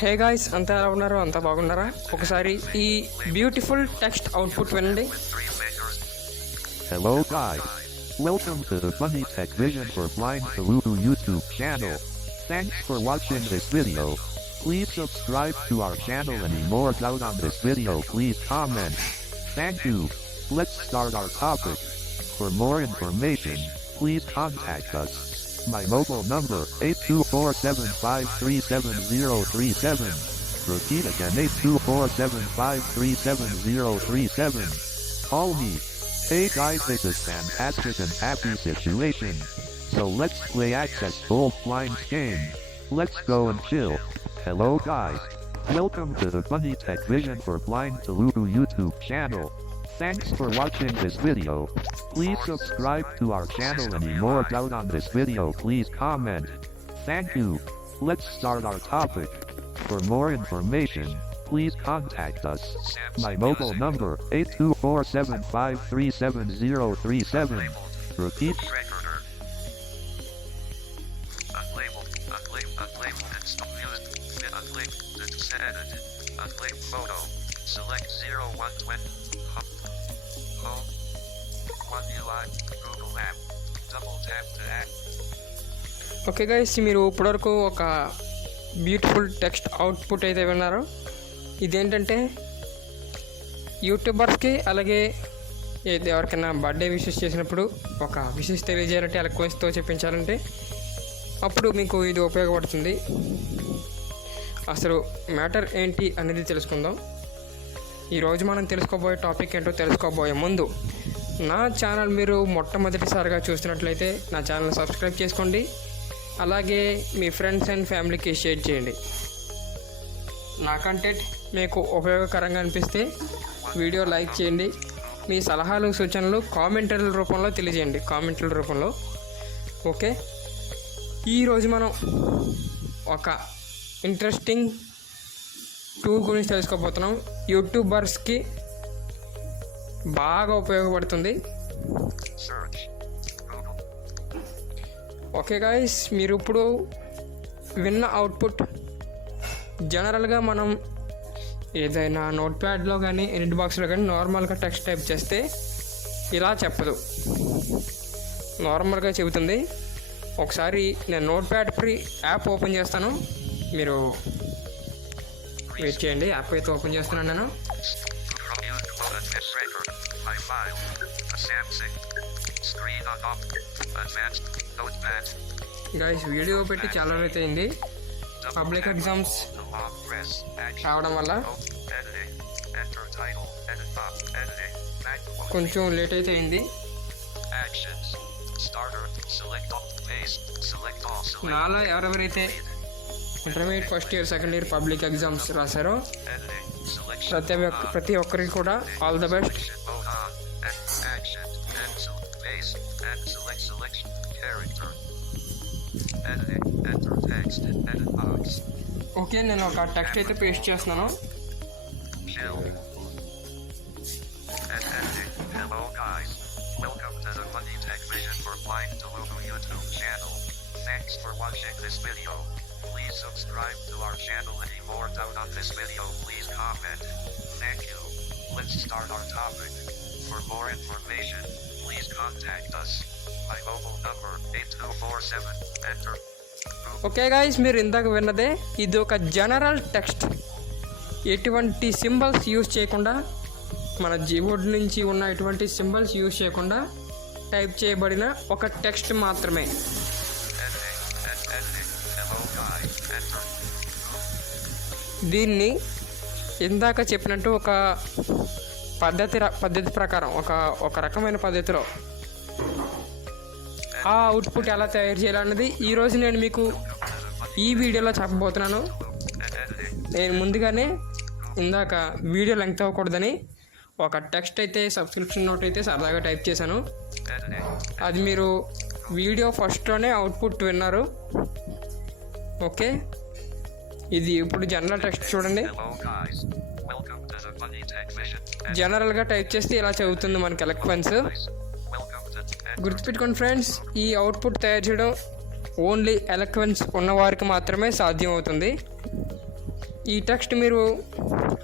Hey guys, అంతా ఎలా ఉన్నారు? అంతా బాగున్నారా? ఒకసారి ఈ బ్యూటిఫుల్ టెక్స్ట్ అవుట్పుట్ వినండి. Hello guys. Welcome to the Funny Tech Vision for Blind Telugu YouTube channel. Thanks for watching this video. Please subscribe to our channel. Any more doubt on this video, please comment. Thank you. Let's start our topic. For more information, please contact us. My mobile number 8247537037. Repeat again, 8247537037. Call me. Hey guys, this is fantastic and happy situation. So let's play Access Bold Blinds game. Let's go and chill. Hello guys. Welcome to the Funny Tech Vision for Blind Telugu YouTube channel. Thanks for watching this video. Please subscribe to our channel. Any more doubt on this video, please comment. Thank you. Let's start our topic. For more information, please contact us. My mobile number 8247537037. Repeat. Unlabeled photo. Select 0120. Home. One UI. Google app. Double tap to add. Okay guys, మీరు ఇప్పటివరకు ఒక beautiful text output అయితే విన్నారు. ఇదేంటంటే యూట్యూబర్స్కి, అలాగే ఎవరికైనా birthday wishes చేసినప్పుడు ఒక విషెస్ తెలియజేయాలంటే, అలా క్వెస్ట్తో చెప్పించాలంటే అప్పుడు మీకు ఇది ఉపయోగపడుతుంది. అసలు మ్యాటర్ ఏంటి అనేది తెలుసుకుందాం. ఈరోజు మనం తెలుసుకోబోయే టాపిక్ ఏంటో తెలుసుకోబోయే ముందు నా ఛానల్ మీరు మొట్టమొదటిసారిగా చూస్తున్నట్లయితే నా ఛానల్ సబ్స్క్రైబ్ చేసుకోండి. అలాగే మీ ఫ్రెండ్స్ అండ్ ఫ్యామిలీకి షేర్ చేయండి. నా కంటెంట్ మీకు ఉపయోగకరంగా అనిపిస్తే వీడియో లైక్ చేయండి. మీ సలహాలు సూచనలు కామెంట్ల రూపంలో తెలియజేయండి, కామెంట్ల రూపంలో. ఓకే, ఈరోజు మనం ఒక ఇంట్రెస్టింగ్ టూల్ గురించి తెలుసుకోబోతున్నాం. యూట్యూబర్స్కి బాగా ఉపయోగపడుతుంది. ఓకే గాయ్స్, మీరు ఇప్పుడు విన్న అవుట్పుట్ జనరల్గా మనం ఏదైనా నోట్ ప్యాడ్లో కానీ ఎడిట్ బాక్స్లో కానీ నార్మల్గా టెక్స్ట్ టైప్ చేస్తే ఇలా చెప్పదు, నార్మల్గా చెబుతుంది. ఒకసారి నేను note pad free app open చేస్తాను, మీరు వెయిట్ చేయండి. యాప్ అయితే ఓపెన్ చేస్తున్నాను నేను. గైస్, వీడియో పెట్టి చాలా అయితే అయింది. పబ్లిక్ ఎగ్జామ్స్ రావడం వల్ల కొంచెం లేట్ అయితే అయింది. నాలో ఎవరెవరైతే intermediate first year, second year public exams రాశారో ప్రతి ఒక్కరికి కూడా ఆల్ ద బెస్ట్. ఓకే, నేను ఒక టెక్స్ట్ అయితే పేస్ట్ చేస్తున్నాను. Hello guys, welcome to the Funny Tech Vision for Blind Telugu YouTube channel. Thanks for watching this video. Please subscribe to our channel. Any more doubt on this video, please comment. Thank you. Let's start our topic. For more information, please contact us. My mobile number 8247. Enter. Okay guys, మీరు ఇందాక విన్నదే ఇది ఒక general text. ఎటువంటి symbols use చేయకుండా, మన కీబోర్డ్ నుంచి ఉన్న ఎటువంటి సింబల్స్ యూజ్ చేయకుండా టైప్ చేయబడిన ఒక టెక్స్ట్ మాత్రమే. దీన్ని ఇందాక చెప్పినట్టు ఒక పద్ధతి ప్రకారం ఒక రకమైన పద్ధతిలో ఆ అవుట్పుట్ ఎలా తయారు చేయాలన్నది ఈరోజు నేను మీకు ఈ వీడియోలో చెప్పబోతున్నాను. నేను ముందుగానే ఇందాక వీడియో లెంగ్త్ అవ్వకూడదని ఒక టెక్స్ట్ అయితే, సబ్స్క్రిప్షన్ నోట్ అయితే సరదాగా టైప్ చేశాను. అది మీరు వీడియో ఫస్ట్లోనే అవుట్పుట్ విన్నారు. ఓకే, ఇది ఇప్పుడు జనరల్ టెక్స్ట్ చూడండి. జనరల్గా టైప్ చేస్తే ఇలా చదువుతుంది మనకి ఎలక్వెన్స్. గుర్తుపెట్టుకోండి ఫ్రెండ్స్, ఈ అవుట్పుట్ తయారు చేయడం ఓన్లీ ఎలక్వెన్స్ ఉన్నవారికి మాత్రమే సాధ్యం అవుతుంది. ఈ టెక్స్ట్ మీరు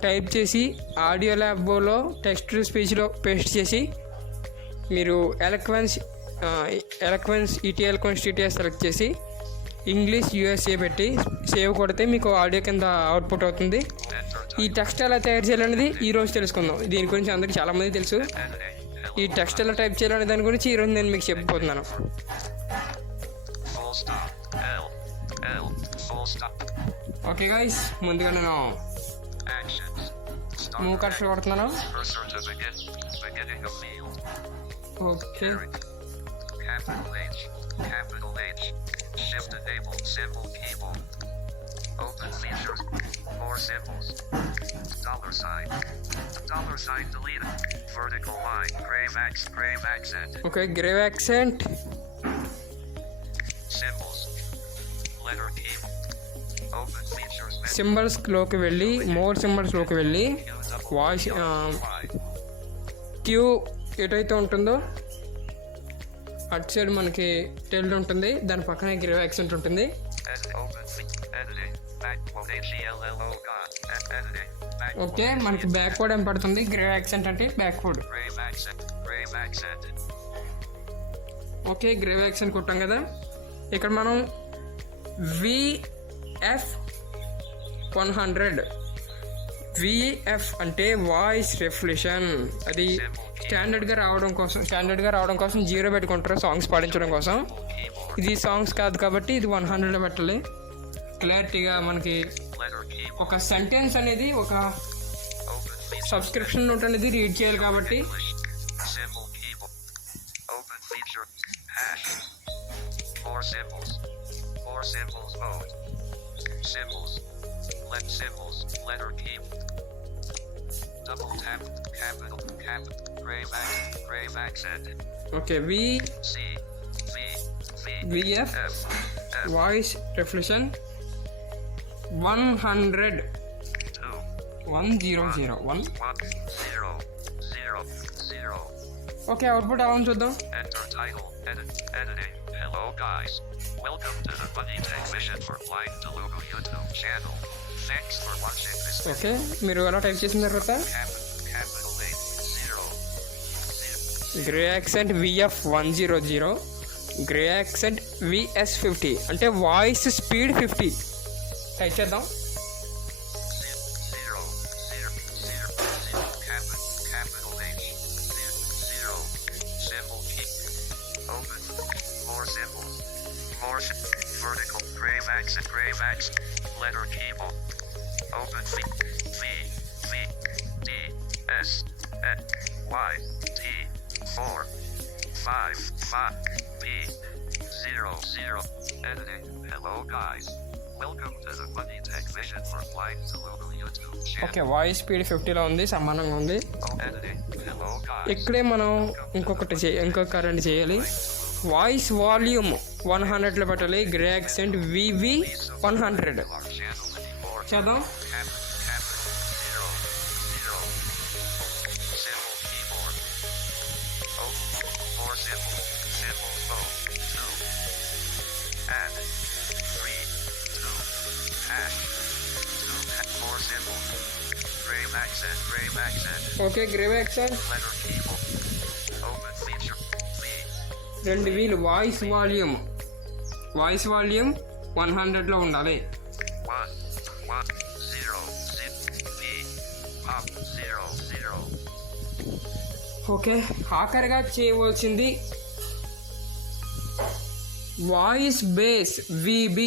టైప్ చేసి ఆడియో ల్యాబ్లో టెక్స్ట్ టు స్పీచ్లో పేస్ట్ చేసి మీరు ఎలక్వెన్స్ ఎలక్వెన్స్ టీటీఎస్ సెలెక్ట్ చేసి ఇంగ్లీష్ యూఎస్ఏ పెట్టి సేవ్ కొడితే మీకు ఆడియో కింద అవుట్పుట్ అవుతుంది. ఈ టెక్స్ట్ ఎలా తయారు చేయాలనేది ఈరోజు తెలుసుకుందాం. దీని గురించి అందరికీ చాలామంది తెలుసు. ఈ టెక్స్ట్ ఎలా టైప్ చేయాలనే దాని గురించి ఈరోజు నేను మీకు చెప్పబోతున్నాను. ఓకే గైస్, ముందుగా నేను మూవ్ కట్స్ కొడుతున్నాను. Okay, Shift enable symbol keyboard. Open features. More symbols. $sign deleted. Vertical line. Grave accent. Okay, grave accent. Symbols. Letter keyboard. Open features. సింబల్స్లోకి వెళ్ళి మోర్ సింబల్స్లోకి వెళ్ళి వాయిస్ క్యూ ఎటైతే ఉంటుందో అటు సైడ్ మనకి టెల్ ఉంటుంది, దాని పక్కనే గ్రేవ్ యాక్సెంట్ ఉంటుంది. ఓకే, మనకి బ్యాక్వర్డ్ ఏం పడుతుంది. గ్రేవ్ యాక్సెంట్ అంటే బ్యాక్వర్డ్. ఓకే, గ్రేవ్ యాక్సెంట్ కొట్టాం కదా. ఇక్కడ మనం VF100 VF అంటే వాయిస్ రిఫ్లెక్షన్. అది స్టాండర్డ్గా రావడం కోసం 0 పెట్టుకుంటారు సాంగ్స్ పాడించడం కోసం. ఇది సాంగ్స్ కాదు కాబట్టి ఇది 100లో పెట్టాలి. క్లారిటీగా మనకి ఒక సెంటెన్స్ అనేది ఒక సబ్స్క్రిప్షన్ నోట్ అనేది రీడ్ చేయాలి కాబట్టి. Double tap, capital, grave accent. Okay, VF voice reflection 100 100. Okay, output ఎలా ఉంది చూద్దాం. Enter title, editing. Hello guys, welcome to the Bunny Tech Mission for Blind Telugu YouTube channel. Thanks for watching this video. Okay, మీరు ఎలా టైప్ చేసిన తర్వాత Capital A 0. Grey accent VF100, grey accent VS50 అంటే voice speed 50 టైప్ చేద్దాం. 0. Capital H 0. Symbol key. Open. More symbols. Vertical. Grave accent. Letter keyboard. Open V D S N Y T 4 5 B 0. Editing. Hello guys. Welcome to the Bunny Tech Vision for Blind Telugu YouTube channel. Okay, voice speed 50లో ఉంది, సమానంగా ఉంది. Editing. Hello guys. ఇక్కడే మనం ఇంకొక రెండు చేయాలి. Voice volume 100లో పెట్టాలి. గ్రే యాక్సెంట్ VV100 చేద్దాం. ఓకే, గ్రేవ్ యాక్సెంట్ 2 వీలు. వాయిస్ వాల్యూమ్ 100లో ఉండాలి. ఓకే, ఆఖరిగా చేయవలసింది వాయిస్ బేస్ VB.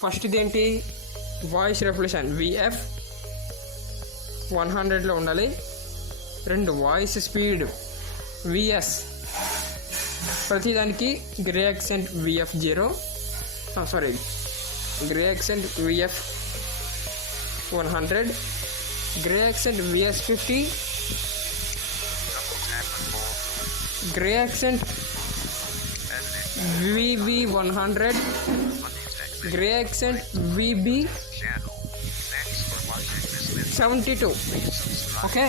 ఫస్ట్ ఇదేంటి, వాయిస్ రిఫ్లెక్షన్ VF 100లో ఉండాలి. 2 వాయిస్ స్పీడ్ VS. ప్రతిదానికి grey accent VF0 grey accent VF100, grey accent VS50, grey accent VB100, grey accent VB72. Okay,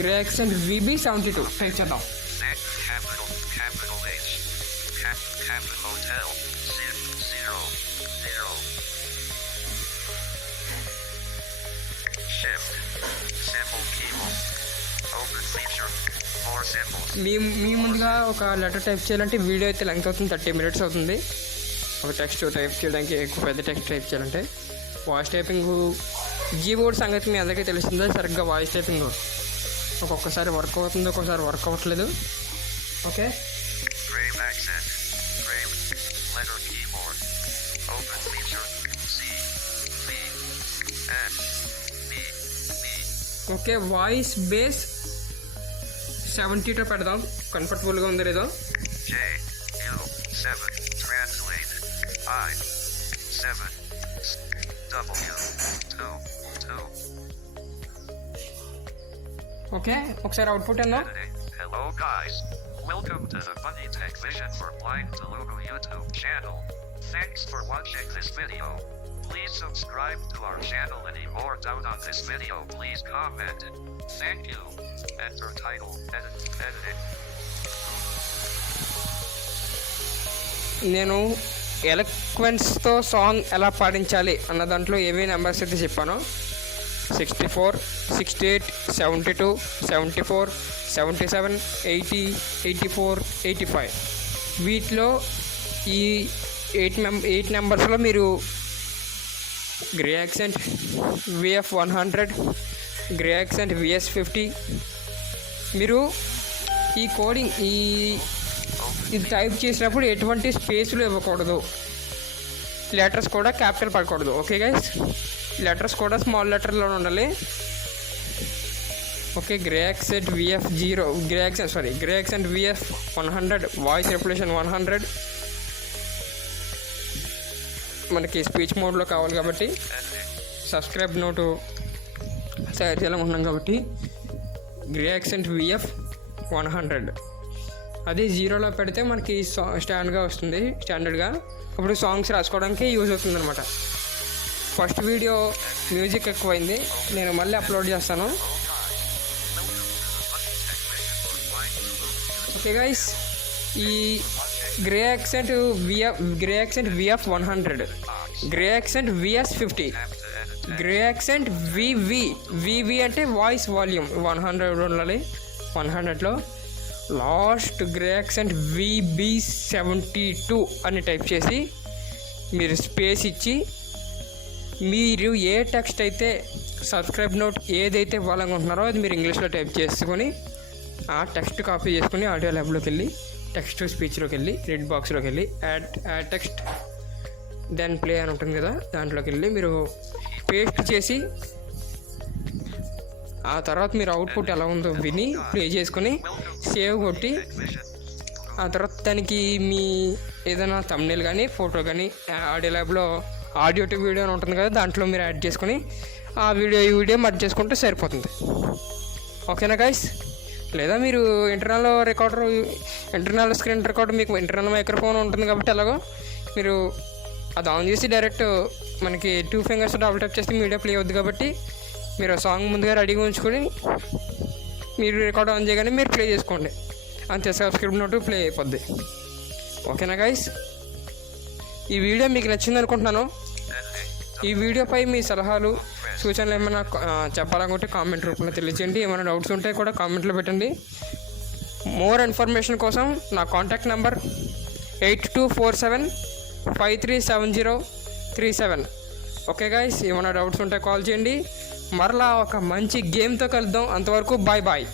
grey accent VB72 type చేద్దాం. Capital H, capital Hotel 0. మీ ముందుగా ఒక letter type చేయాలంటే వీడియో అయితే లెంగ్త్ అవుతుంది, 30 minutes అవుతుంది. ఒక టెక్స్ట్ టైప్ చేయడానికి ఎక్కువ పెద్ద టెక్స్ట్ టైప్ చేయాలంటే. వాయిస్ టైపింగ్ కీబోర్డ్ సంగతి మీ అందరికీ తెలుస్తుందో, సరిగ్గా వాయిస్ టైపింగ్ ఒక్కొక్కసారి వర్క్ అవుతుంది, ఒక్కొక్కసారి వర్క్ అవ్వట్లేదు. Okay, Frame accent. Frame. Letter keyboard. Open feature. C. B. S. B. B. Okay. Voice base 72 పెడదాం, కంఫర్టబుల్గా ఉందో లేదో. J. U. 7. Translate. I. 7. W. 2. 2. ఓకే, ఒకసారి అవుట్పుట్ అన్నా. Editing. Hello guys. Welcome to the Funny Tech Vision for Blind Telugu YouTube channel. Thanks for watching this video. Please subscribe to our channel. Any more doubt on this video, please comment. Thank you. Enter title. Editing. నేను ఎలక్వెన్స్తో సాంగ్ ఎలా పాడించాలి అన్న దాంట్లో ఏవే నెంబర్స్ అయితే చెప్పానో, 64, 68, 72, 74, 77, 80, 84, 85. వీటిలో ఈ 8 నెంబర్స్లో మీరు grey accent VF 100, grey accent VS 50, మీరు ఈ కోడింగ్ ఇది టైప్ చేసినప్పుడు ఎటువంటి స్పేస్లు ఇవ్వకూడదు, లెటర్స్ కూడా క్యాపిటల్ పడకూడదు. ఓకే గైస్, లెటర్స్ కూడా స్మాల్ లెటర్లో ఉండాలి. Okay, grey accent VF 0, grey accent VF 100, voice reputation 100. మనకి స్పీచ్ మోడ్లో కావాలి కాబట్టి సబ్స్క్రైబ్ నోటు తయారు చేయాలనుకుంటున్నాం కాబట్టి గ్రే యాక్సెంట్ VF 100. అది 0లో పెడితే మనకి స్టాండర్డ్గా వస్తుంది, స్టాండర్డ్గా. అప్పుడు సాంగ్స్ రాసుకోవడానికి యూజ్ అవుతుంది అనమాట. ఫస్ట్ వీడియో మ్యూజిక్ ఎక్కువైంది, నేను మళ్ళీ అప్లోడ్ చేస్తాను. ఓకే గైస్, ఈ grey accent VF 100, grey accent VS 50, grey accent VV అంటే వాయిస్ వాల్యూమ్ 100 ఉండాలి. 100లో లాస్ట్ గ్రే యాక్సెంట్ VB 72 అని టైప్ చేసి మీరు స్పేస్ ఇచ్చి, మీరు ఏ టెక్స్ట్ అయితే సబ్స్క్రైబ్ నోట్ ఏదైతే ఇవ్వాలనుకుంటున్నారో అది మీరు ఇంగ్లీష్లో టైప్ చేసుకొని ఆ టెక్స్ట్ కాపీ చేసుకుని ఆడియో ల్యాబ్లోకి వెళ్ళి టెక్స్ట్ టు స్పీచ్లోకి వెళ్ళి రెడ్ బాక్స్లోకి వెళ్ళి యాడ్ టెక్స్ట్ దెన్ ప్లే అని ఉంటుంది కదా, దాంట్లోకి వెళ్ళి మీరు పేస్ట్ చేసి ఆ తర్వాత మీరు అవుట్పుట్ ఎలా ఉందో విని ప్లే చేసుకొని సేవ్ కొట్టి ఆ తర్వాత దానికి మీ ఏదైనా థంబ్నెయిల్ కానీ ఫోటో కానీ ఆడియో ల్యాబ్లో ఆడియో టు వీడియో అని ఉంటుంది కదా, దాంట్లో మీరు యాడ్ చేసుకొని ఆ ఈ వీడియో మర్జ్ చేసుకుంటే సరిపోతుంది. ఓకేనా గైస్? లేదా మీరు ఇంటర్నల్ స్క్రీన్ రికార్డర్, మీకు ఇంటర్నల్ మైక్రోఫోన్ ఉంటుంది కాబట్టి ఎలాగో మీరు అది ఆన్ చేసి డైరెక్ట్ మనకి 2 ఫింగర్స్ డబుల్ టైప్ చేస్తే మీడియా ప్లే అవుద్ది కాబట్టి మీరు ఆ సాంగ్ ముందుగా రెడీగా ఉంచుకొని మీరు రికార్డ్ ఆన్ చేయగానే మీరు ప్లే చేసుకోండి, అంతే. సబ్స్క్రైబ్ నోటు ప్లే అయిపోద్ది. ఓకేనా గైస్? ఈ వీడియో మీకు నచ్చింది అనుకుంటున్నాను. ఈ వీడియోపై మీ సలహాలు సూచనలు ఏమైనా చెప్పాలనుకుంటే కామెంట్ రూపంలో తెలియజేయండి. ఏమైనా డౌట్స్ ఉంటే కూడా కామెంట్లో పెట్టండి. మోర్ ఇన్ఫర్మేషన్ కోసం నా కాంటాక్ట్ నెంబర్ 8247537037. ఓకే గైస్, ఏమైనా డౌట్స్ ఉంటే కాల్ చేయండి. మరలా ఒక మంచి గేమ్తో కలుద్దాం. అంతవరకు బాయ్.